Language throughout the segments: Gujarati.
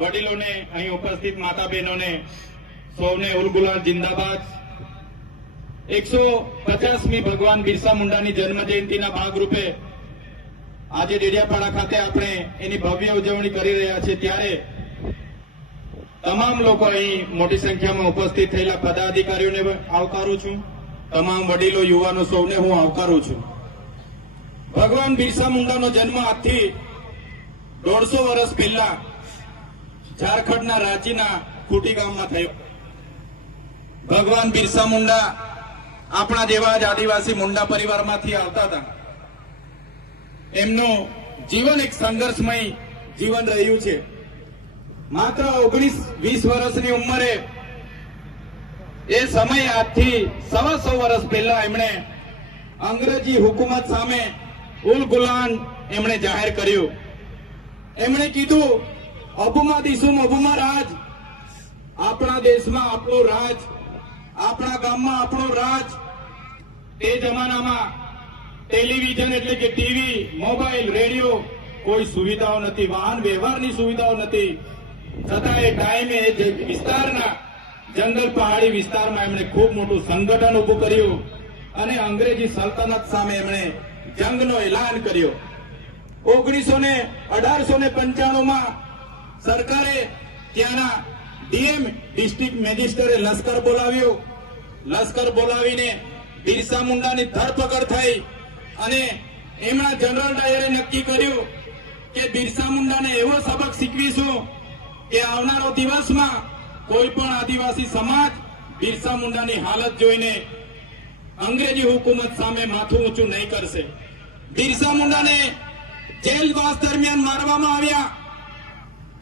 વડીલોને, અહીં ઉપસ્થિત માતા બહેનોને સૌને ઉલ ગુલાલ જિંદાબાદ। 150મી ભગવાન બિરસા મુંડાની જન્મ જયંતિના ભાગરૂપે આજે ડેડિયાપાડા ખાતે આપણે એની ભવ્ય ઉજવણી કરી રહ્યા છીએ, ત્યારે તમામ લોકો અહીં મોટી સંખ્યામાં ઉપસ્થિત થયેલા પદાધિકારીઓને આવકારું છું, તમામ વડીલો, યુવાનો સૌને હું આવકારું છું। ભગવાન બિરસા મુંડાનો જન્મ આજથી 150 વર્ષ પહેલા ઝારખંડના રાંચીના ખૂટી ગામમાં થયો। ભગવાન બિરસા મુંડા આપણા જેવા જ આદિવાસી મુંડા પરિવારમાંથી આવતા હતા। એમનું જીવન એક સંઘર્ષમય જીવન રહ્યું છે। માત્ર 19-20 વર્ષની ઉંમરે એ સમય આજથી 125 વર્ષ પહેલા એમણે અંગ્રેજી હુકુમત સામે ઉલ ગુલાન એમણે જાહેર કર્યું। એમણે કીધું, અબુમા દિશુમ અબુમા રાજ, આપણા દેશમાં આપણું રાજ, આપણા ગામમાં આપણું રાજ। તે જમાનામાં ટેલિવિઝન એટલે કે ટીવી, મોબાઈલ, રેડિયો કોઈ સુવિધાઓ નથી, વાહન વ્યવહારની સુવિધાઓ નથી, છતાં એ ટાઈમે એ વિસ્તારના જંગલ પહાડી વિસ્તારમાં એમણે ખૂબ મોટું સંગઠન ઉભું કર્યું અને અંગ્રેજી સલ્તનત સામે એમણે જંગનો એલાન કર્યો। 1895માં સરકારે ત્યાંના ડીએમ ડિસ્ટ્રિક્ટ મેજિસ્ટ્રેટે લશ્કર બોલાવ્યો। લશ્કર બોલાવીને બિરસા મુંડાની ધરપકડ થઈ અને એમના જનરલ ડાયરે નક્કી કર્યું કે બિરસા મુંડાને એવો સબક શીખવીશું કે આવનારો દિવસમાં કોઈ પણ આદિવાસી સમાજ બિરસા મુંડાની હાલત જોઈને અંગ્રેજી હુકુમત સામે માથું ઊંચું નહીં કરશે। બિરસા મુંડાને જેલવાસ દરમિયાન મારવામાં આવ્યા,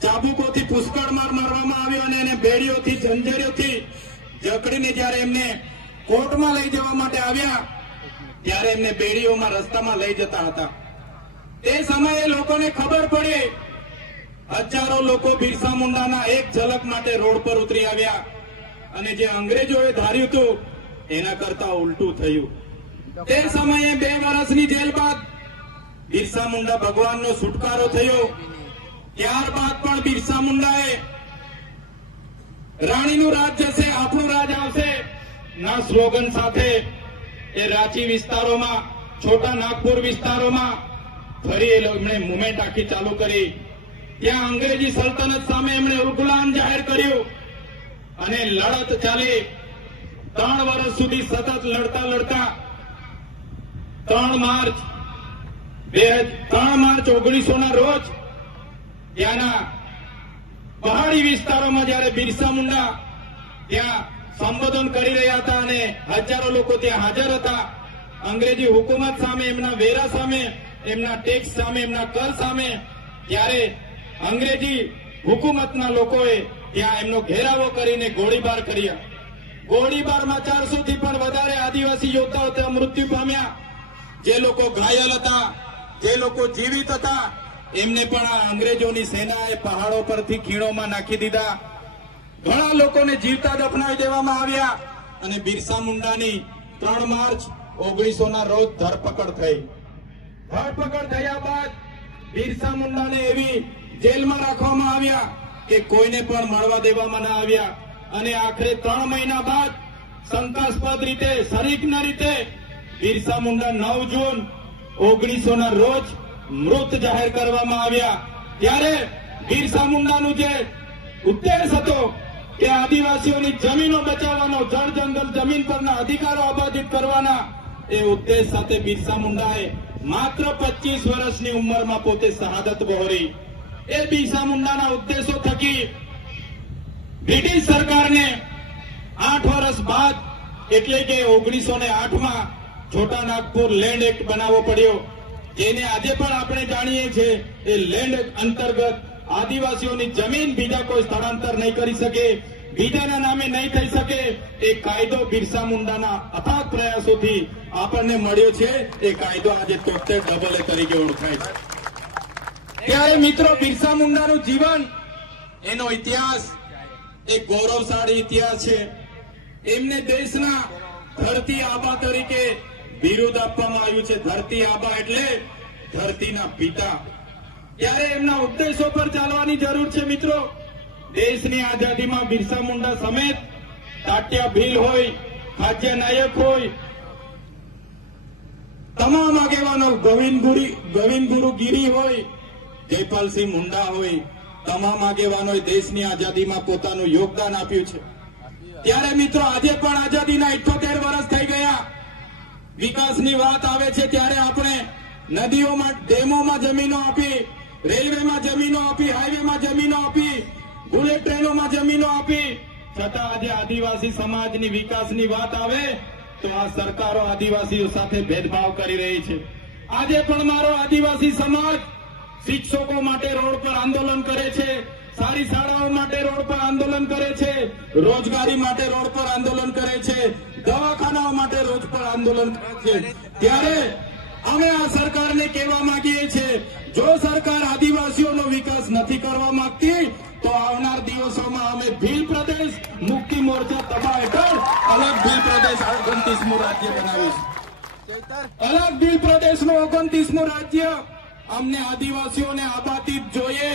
ચાબુકોથી પુષ્કળ મારવામાં આવ્યો અને એને બેડીઓથી, ઝંઝરીઓથી જકડીને જ્યારે એમને કોર્ટમાં લઈ જવા માટે આવ્યા ત્યારે એમને બેડીઓમાં રસ્તામાં લઈ જતા હતા। તે સમયે લોકોને ખબર પડી, હજારો લોકો બિરસા મુંડાના એક ઝલક માટે રોડ પર ઉતરી આવ્યા અને જે અંગ્રેજોએ ધાર્યું હતું એના કરતા ઉલટું થયું। તે સમયે 2 વર્ષની જેલ બાદ બિરસા મુંડા ભગવાનનો છુટકારો થયો। ત્યારબાદ પણ બિરસા મુંડાએ રાણીનું રાજ જશે, આપણું રાજ આવશે ના સ્લોગન સાથે એ રાંચી વિસ્તારોમાં, છોટા નાગપુર વિસ્તારોમાં ફરી એમણે મુવમેન્ટ આખી ચાલુ કરી। ત્યાં અંગ્રેજી સલ્તનત સામે એમણે ઉલગુલાન જાહેર કર્યું અને લડત ચાલી। 3 વર્ષ સુધી સતત લડતા લડતા 3 માર્ચ 1900ના રોજ ત્યાંના પહાડી વિસ્તારોમાં જયારે બિરસા મુંડા ત્યાં સંબોધન કરી રહ્યા હતા અને હજારો લોકો ત્યાં હાજર હતા, અંગ્રેજી હુકુમત સામે, એમના વેરા સામે, એમના ટેક્સ સામે, એમના કર સામે, ત્યારે અંગ્રેજી હુકુમતના લોકોએ ત્યાં એમનો ઘેરાવો કરીને ગોળીબાર કર્યા। ગોળીબારમાં 400 થી પણ વધારે આદિવાસી યોદ્ધાઓ ત્યાં મૃત્યુ પામ્યા। જે લોકો ઘાયલ હતા, જે લોકો જીવિત હતા, એમને પણ આ અંગ્રેજોની સેનાએ પહાડો પરથી ખીણોમાં નાખી દીધા। ઘણા લોકોને જીવતા દફનાવી દેવામાં આવ્યા અને બિરસા મુંડાની 3 માર્ચ 1900ના રોજ ધરપકડ થઈ। ધરપકડ થયા બાદ બિરસા મુંડાને એવી જેલમાં રાખવામાં આવ્યા કે કોઈને પણ મળવા દેવામાં ન આવ્યા અને આખરે 3 મહિના બાદ શંકાસ્પદ રીતે, શરીકના રીતે બિરસા મુંડા 9 જૂન 1900ના રોજ મૃત જાહેર કરવામાં આવ્યા। ત્યારે બિરસા મુંડાનું જે ઉદ્દેશ હતો કે આદિવાસીઓની જમીનો બચાવવાનો, જળ જંગલ જમીન પરના અધિકારો અબાધિત કરવાના, એ ઉદ્દેશ સાથે બિરસા મુંડાએ માત્ર 25 વર્ષની ઉંમરમાં પોતે શહાદત વહોરી। એ બિરસા મુંડાના ઉદ્દેશો થકી બ્રિટિશ સરકારને 8 વર્ષ બાદ એટલે કે 1908માં છોટા નાગપુર લેન્ડ એક્ટ બનાવવો પડ્યો, જેને આજે પણ આપણે જાણીએ છીએ એ લેન્ડ અંતર્ગત આદિવાસીઓની જમીન બીજા કોઈ સ્થળાંતર નહીં કરી શકે, બીજાના નામે નહીં થઈ શકે। એ કાયદો બિરસા મુંડાના અથાગ પ્રયાસોથી આપણને મળ્યો છે। એ કાયદો આજે 73 તરીકે ઓળખાય છે। ત્યારે મિત્રો, બિરસા મુંડાનું જીવન, એનો ઇતિહાસ એક ગૌરવશાળી ઇતિહાસ છે। એમને દેશના ધરતી આબા તરીકે બિરુદ આપવામાં આવ્યું છે। ધરતી આબા એટલે ધરતીના પિતા। ત્યારે એમના ઉદ્દેશો પર ચાલવાની જરૂર છે મિત્રો। દેશની આઝાદીમાં બિરસા મુંડા સમેત તાત્યા ભીલ હોય, ખાદ્ય નાયક હોય, તમામ આગેવાનો ગોવિંદ ગુરુ ગીરી હોય, જયપાલસિંહ મુંડા હોય, તમામ આગેવાનોએ દેશની આઝાદીમાં પોતાનું યોગદાન આપ્યું છે. ત્યારે મિત્રો આજે પણ આઝાદીના 78 વર્ષ થઈ ગયા. વિકાસની વાત આવે છે ત્યારે આપણે નદીઓમાં, ડેમોમાં જમીનો આપી, રેલવેમાં જમીનો આપી, હાઈવેમાં જમીનો આપી, બુલેટ ટ્રેનોમાં જમીનો આપી, છતાં આજે આદિવાસી સમાજની વિકાસની વાત આવે તો આ સરકારો આદિવાસીઓ સાથે ભેદભાવ કરી રહી છે. આજે પણ મારો આદિવાસી સમાજ શિક્ષકો માટે રોડ પર આંદોલન કરે છે, સારી શાળાઓ માટે રોડ પર આંદોલન કરે છે, રોજગારી માટે રોડ પર આંદોલન કરે છે, દવાખાનાઓ માટે રોડ પર આંદોલન કરે છે. ત્યારે અમે આ સરકારને કહેવા માંગીએ છીએ, જો સરકાર આદિવાસીઓનો વિકાસ નથી કરવા માંગતી તો આવનાર દિવસોમાં અમે ભીલ પ્રદેશ મુક્તિ મોરચા તબા હેઠળ અલગ ભીલ પ્રદેશ 29મું રાજ્ય બનાવીશું. અલગ ભીલ પ્રદેશનું 29મું રાજ્ય અમને આદિવાસીઓને આબાદી જોઈએ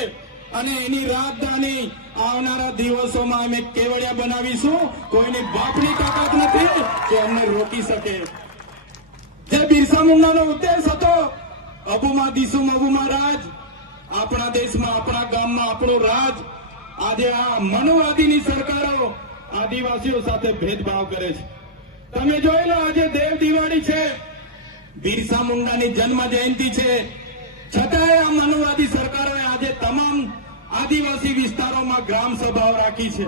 અને એની રાજધાની આવનારા દિવસોમાં અમે કેવડિયા બનાવીશું. કોઈની બાપની તાકાત નથી કે અમને રોકી શકે. જે બિરસા મુંડાનો ઉદ્દેશ હતો, અબુમાં દિસુમ અબુમાં રાજ, આપણા દેશમાં, આપણા ગામમાં આપણું રાજ. આજે આ મનુવાદીની સરકારો આદિવાસીઓ સાથે ભેદભાવ કરે છે. તમે જોઈ લો, આજે દેવ દિવાળી છે, બિરસા મુંડાની જન્મ જયંતિ છે, છતાંય આ મનુવાદી સરકારોએ આજે તમામ આદિવાસી વિસ્તારોમાં ગ્રામ સભાઓ રાખી છે.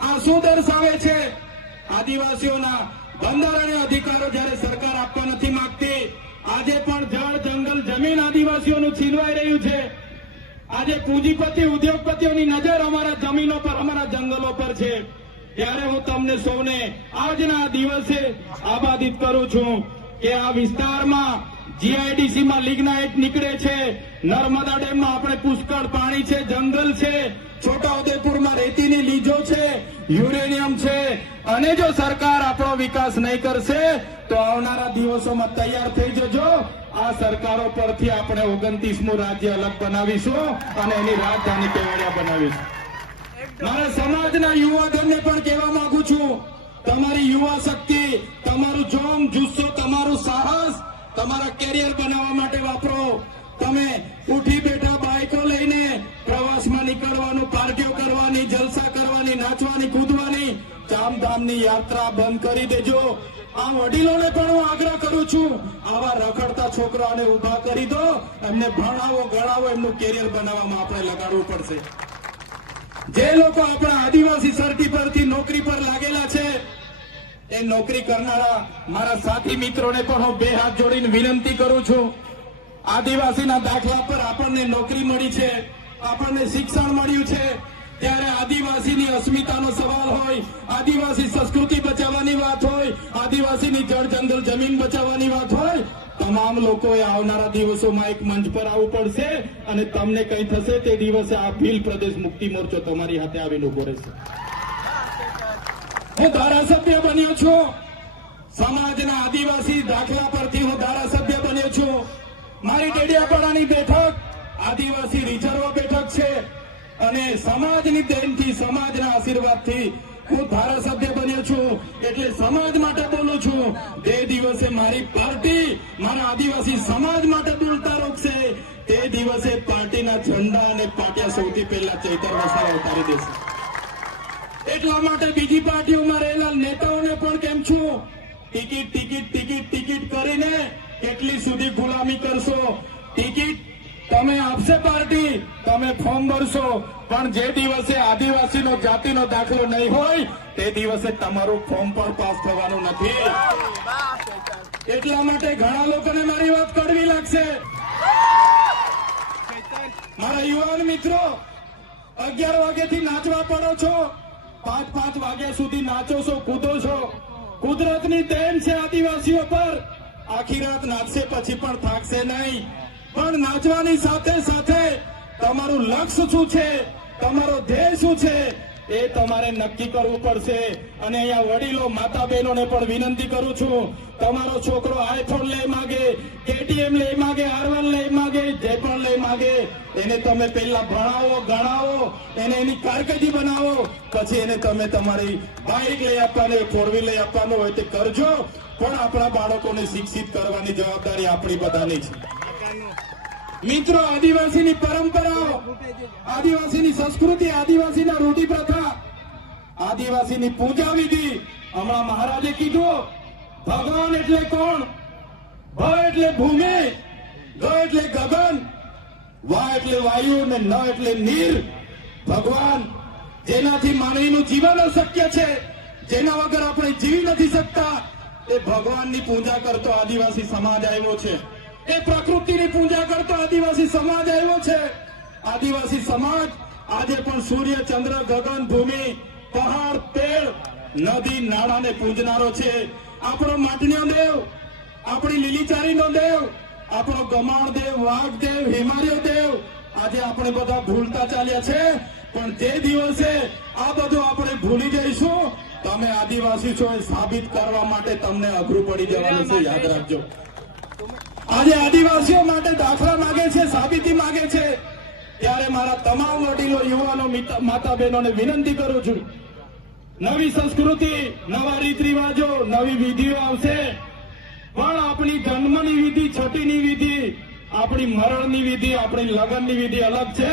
આ શું દર્શાવે છે? આદિવાસીઓના બંધારણીય અધિકારો જ્યારે સરકાર આપવા નથી માંગતી, આજે પણ જળ, જંગલ, જમીન આદિવાસીઓનું છીનવાઈ રહ્યું છે. આજે પૂંજીપતિ, ઉદ્યોગપતિઓની નજર અમારા જમીનો પર, અમારા જંગલો પર છે. ત્યારે હું તમને સૌને આજના દિવસે આબાદિત કરું છું કે આ વિસ્તારમાં જીઆઈડીસીમાં લિગ્નાઇટ નીકળે છે, નર્મદા ડેમમાં આપણે પુષ્કળ પાણી છે, જંગલ છે, છોટાઉદેપુરમાં રેતીની લીજો છે, યુરેનિયમ છે. અને જો સરકાર આપણો વિકાસ નહીં કરશે તો આવનારા દિવસોમાં તૈયાર થઈ જજો. આ સરકારો પરથી આપણે 29મું રાજ્ય અલગ બનાવીશું અને એની રાજધાની કેવડિયા બનાવીશું. મારા સમાજના યુવાધનને પણ કહેવા માંગુ છું, તમારી યુવા શક્તિ, તમારું જોમ, જુસ્સો, તમારું સાહસ તમારા કેરિયર બનાવવા માટે વાપરો. તમે ઉઠી બેઠા બાઇકો લઈને પ્રવાસમાં નીકળવાનું, પાર્ટીઓ કરવાની, જલસા કરવાની, નાચવાની, કૂદવાની, ચામધામની યાત્રા બંધ કરી દેજો. આ વડીલોને પણ હું આગ્રહ કરું છું, આવા રખડતા છોકરાઓને ઉભા કરી દો, એમને ભણાવો, ગણાવો, એમનું કેરિયર બનાવવામાં આપણે લગાડવું પડશે. જે લોકો આપણા આદિવાસી સર્ટી પરથી નોકરી પર લાગેલા છે, એ નોકરી કરનારા મારા સાથી મિત્રોને પણ હું બે હાથ જોડીને વિનંતી કરું છું. આદિવાસીના દાખલા પર આપણને નોકરી મળી છે, આપણને શિક્ષણ મળ્યું છે, ત્યારે આદિવાસીની અસ્મિતાનો સવાલ હોય, આદિવાસી સંસ્કૃતિ બચાવવાની વાત હોય, આદિવાસીની જળ, જંગલ, જમીન બચાવવાની વાત હોય, તમામ લોકોએ આવનારા દિવસોમાં એક મંચ પર આવવું પડશે અને તમને કઈ થશે તે દિવસે આ ભીલ પ્રદેશ મુક્તિ મોરચો તમારી હાથે આવીને ઉભો રહેશે. હું ધારાસભ્ય બન્યો છું, સમાજના આદિવાસી દાખલા પરથી હું ધારાસભ્ય બન્યો છું. મારી ડેડિયાપાડાની બેઠક આદિવાસી રિઝર્વ બેઠક છે અને સમાજની દેનથી, સમાજના આશીર્વાદથી હું ધારાસભ્ય બન્યો છું. એટલે સમાજ માટે બોલું છું. જે દિવસે મારી પાર્ટી મારા આદિવાસી સમાજ માટે બોલતા રોકશે તે દિવસે પાર્ટીના ઝંડા અને પાટિયા સૌથી પહેલા ચૈતર વસાવા ઉતારી દેશે. એટલા માટે બીજી પાર્ટીઓમાં રહેલા નેતાઓને પણ કેમ છું, ટિકિટ કરીને કેટલી સુધી ગુલામી કરશો? ટિકિટ તમે આપશે પાર્ટી, તમે ફોર્મ ભરશો, પણ જે દિવસે આદિવાસીનો જાતિનો દાખલો નહીં હોય તે દિવસે તમારું ફોર્મ પણ પાસ થવાનું નથી. એટલા માટે ઘણા લોકોને મારી વાત કડવી લાગશે. મારા યુવાન મિત્રો 11 વાગ્યાથી નાચવા પડો છો, 5 વાગ્યા સુધી નાચો છો, કૂદો છો. કુદરતની દેન છે આદિવાસીઓ પર. આખી રાત નાચશે પછી પણ થાકશે નહીં. પણ નાચવાની સાથે સાથે તમારું લક્ષ્ય શું છે, તમારો ધ્યેય શું છે એ તમારે નક્કી કરવું પડશે. અને અહીંયા વડીલો માતા બહેનોને પણ વિનંતી કરું છું, તમારો છોકરો આઈફોન લઈ માગે, કેટીએમ લઈ માગે, R1 લઈ માગે, જે પણ લઈ માગે, એને તમે પહેલા ભણાવો, ગણાવો, એને એની કારકિર્દી બનાવો, પછી એને તમે તમારી બાઇક લઈ આપવાનું, 4 વ્હીલ લઈ આપવાનું હોય તે કરજો. પણ આપણા બાળકોને શિક્ષિત કરવાની જવાબદારી આપણી બધાની છે. મિત્રો, આદિવાસીની પરંપરાઓ, આદિવાસીની સંસ્કૃતિ, આદિવાસીના રૂઢિ પ્રથા, આદિવાસીની પૂજા વિધિ, હમણાં મહારાજે કીધું, ભગવાન એટલે કોણ? ભ એટલે ભૂમિ, ગ એટલે ગગન, વા એટલે વાયુ ને ન એટલે નીર. ભગવાન, જેનાથી માનવીનું જીવન અશક્ય છે, જેના વગર આપણે જીવી નથી શકતા, એ ભગવાનની પૂજા કરતો આદિવાસી સમાજ આવ્યો છે. એ પ્રકૃતિની પૂજા કરતો આદિવાસી સમાજ આવ્યો છે. આદિવાસી સમાજ આજે પણ સૂર્ય, ચંદ્ર, ગગન, ભૂમિ, પહાડ, પેડ, નદી, નાળાને પૂજનારો છે. આપણો માટણીઓ દેવ, આપણી લીલીચારીનો દેવ, આપણો ગમાણ દેવ, વાઘ દેવ, હિમાલય દેવ આજે આપણે બધા ભૂલતા ચાલ્યા છે. પણ જે દિવસે આ બધું આપણે ભૂલી જઈશું, તમે આદિવાસી છો એ સાબિત કરવા માટે તમને અઘરું પડી જવાનું છે. યાદ રાખજો. આજે આદિવાસીઓ માટે દાખલા માંગે છે, સાબિતી માંગે છે. ત્યારે મારા તમામ વડીલો, યુવાનો, માતા બહેનોને વિનંતી કરું છું, નવી સંસ્કૃતિ, નવા રીત રિવાજો, નવી વિધિઓ આવશે. પણ આપણી જન્મની વિધિ, છઠ્ઠીની વિધિ, આપણી મરણની વિધિ, આપણી લગ્નની વિધિ અલગ છે.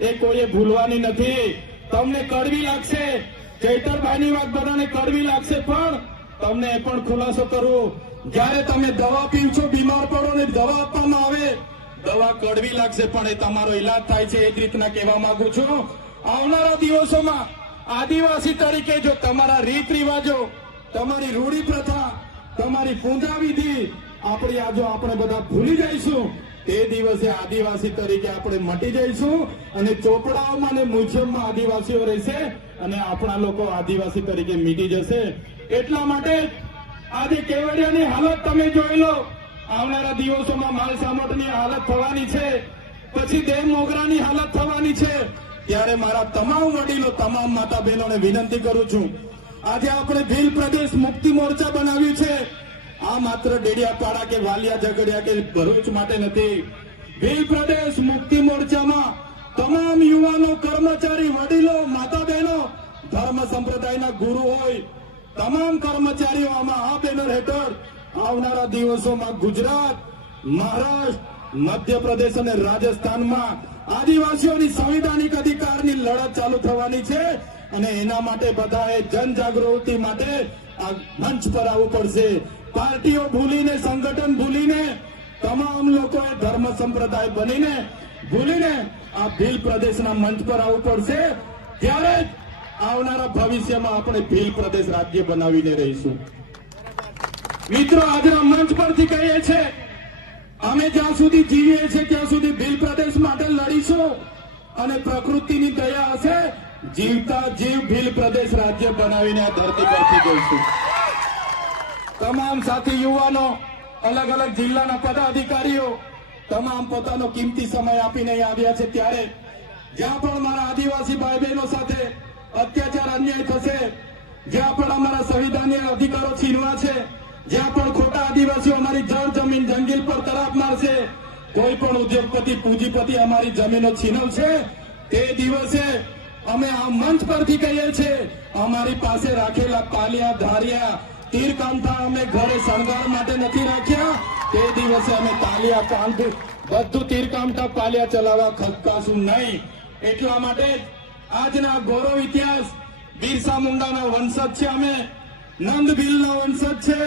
એ કોઈએ ભૂલવાની નથી. તમને કડવી લાગશે, ચૈતરભાઈની વાત બધાને કડવી લાગશે, પણ તમને એ પણ ખુલાસો કરું, જયારે તમે દવા પીવશો, બીમાર પડો ને દવા આપવામાં આવે, દવા કડવી લાગશે પણ એ તમારો ઈલાજ થાય છે. એ જ રીતના કહેવા માંગુ છું, આવનારા દિવસોમાં આદિવાસી તરીકે જો તમારા રીત રિવાજો, તમારી રૂઢિ પ્રથા, તમારી પૂજા વિધિ આપણી આજો આપણે બધા ભૂલી જઈશું, તે દિવસે આદિવાસી તરીકે આપણે મટી જઈશું. અને ચોપડાઓમાં અને મ્યુઝિયમમાં આદિવાસીઓ રહેશે અને આપણા લોકો આદિવાસી તરીકે મીટી જશે. એટલા માટે આજે કેવડિયાની હાલત તમે જોઈ લો. આવનારા દિવસોમાં માલ સામોટની હાલત થવાની છે, પછી દેવ મોગરાની હાલત થવાની છે. ત્યારે મારા તમામ વડીલો, તમામ માતા બહેનોને વિનંતી કરું છું, આજે આપણે ભીલ પ્રદેશ મુક્તિ મોરચા બનાવ્યું છે. આ માત્ર ડેડિયાપાડા કે વાલિયા ઝઘડિયા કે ભરૂચ માટે નથી. ભીલ પ્રદેશ મુક્તિ મોરચામાં તમામ યુવાનો, કર્મચારી, વડીલો, માતા બહેનો, ધર્મ સંપ્રદાયના ગુરુ હોય, તમામ કર્મચારીઓ આમાં આ બેનર હેઠળ આવનારા દિવસોમાં ગુજરાત, મહારાષ્ટ્ર, મધ્યપ્રદેશ અને રાજસ્થાનમાં આદિવાસીઓની સંવિધાનિક અધિકારની લડત ચાલુ થવાની છે. અને એના માટે બધાએ જનજાગૃતિ માટે આ મંચ પર આવવું પડશે. પાર્ટીઓ ભૂલીને, સંગઠન ભૂલીને, તમામ લોકોએ ધર્મ સંપ્રદાય બનીને ભૂલીને આ ભીલ પ્રદેશના મંચ પર આવવું પડશે. ત્યારે જ આવનારા ભવિષ્યમાં આપણે ભીલ પ્રદેશ રાજ્ય બનાવીને રહીશું. મિત્રો, આજના મંચ પરથી કહીએ છીએ, અમે જ્યાં સુધી જીવીએ છીએ ત્યાં સુધી ભીલ પ્રદેશ માટે લડીશું. અને પ્રકૃતિની દયા હશે, જીવતા જીવ ભીલ પ્રદેશ રાજ્ય બનાવીને આ ધરતી પરથી જઈશું. તમામ સાથી યુવાનો, અલગ અલગ જિલ્લાના પદાધિકારીઓ તમામ પોતાનો કિંમતી સમય આપીને આવ્યા છે. ત્યારે જ્યાં પણ મારા આદિવાસી ભાઈ બહેનો સાથે અત્યાચાર, અન્યાય થશે, જ્યાં પણ અમારા સંવિધાનીય અધિકારો છીનવા છે, જ્યાં પણ ખોટા આદિવાસીઓ અમારી જળ જમીન જંગલ પર તરાપ મારશે, કોઈ પણ ઉદ્યોગપતિ, પૂંજીપતિ અમારી જમીનો છીનવશે, તે દિવસે અમે આ મંચ પરથી કહીએ છીએ, અમારી પાસે રાખેલા પાલિયા, ધારિયા, તીરકાંઠા અમે ઘરે શણગાર માટે નથી રાખ્યા. તે દિવસે અમે તાલિયા, પાંખ, બધું તીરકાંઠા, પાલિયા ચલાવવા ખચકાશું નહીં. એટલા માટે આજના ગૌરવ ઇતિહાસ, બિરસા મુંડાના વંશજ છે અમે, નંદ ભીલના વંશજ છે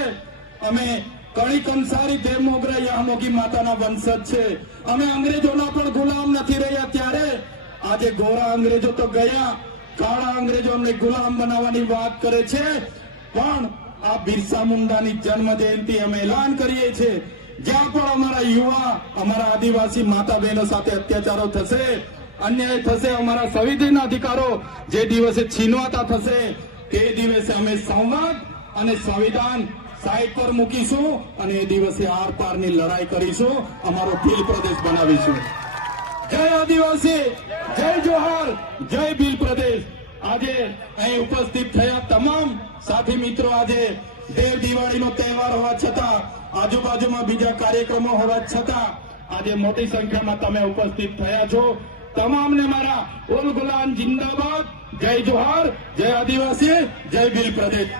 અમે, કણી કંસારી, દેવ મોગરા, યામોગી માતાના વંશજ છે અમે. અંગ્રેજોના પણ ગુલામ નથી રહ્યા. ત્યારે આજે ગોરા અંગ્રેજો તો ગયા, કાળા અંગ્રેજો અમને ગુલામ બનાવવાની વાત કરે છે. પણ આ બિરસા મુંડાની જન્મ જયંતિ અમે એલાન કરીએ છીએ, જ્યાં પણ અમારા યુવા, અમારા આદિવાસી માતા બહેનો સાથે અત્યાચારો થશે, અન્યાય થશે, અમારા સંવિધાનના અધિકારો જે દિવસે છીનવાતા થશે, તે દિવસે અમે સંવાદ અને સંવિધાન સાઈડ પર મૂકીશું અને એ દિવસે આર પારની લડાઈ કરીશું, અમારો ભીલ પ્રદેશ બનાવીશું. જય આદિવાસી, જય જોહાર, જય ભીલ પ્રદેશ. આજે અહીં ઉપસ્થિત થયા તમામ સાથી મિત્રો, આજે દેવ દિવાળીનો તહેવાર હોવા છતાં આજુબાજુમાં બીજા કાર્યક્રમો હોવા છતાં આજે મોટી સંખ્યામાં તમે ઉપસ્થિત થયા છો. તમામને મારા ઓલ ગુલામ જિંદાબાદ, જય જોહાર, જય આદિવાસી, જય ભીલ પ્રદેશ.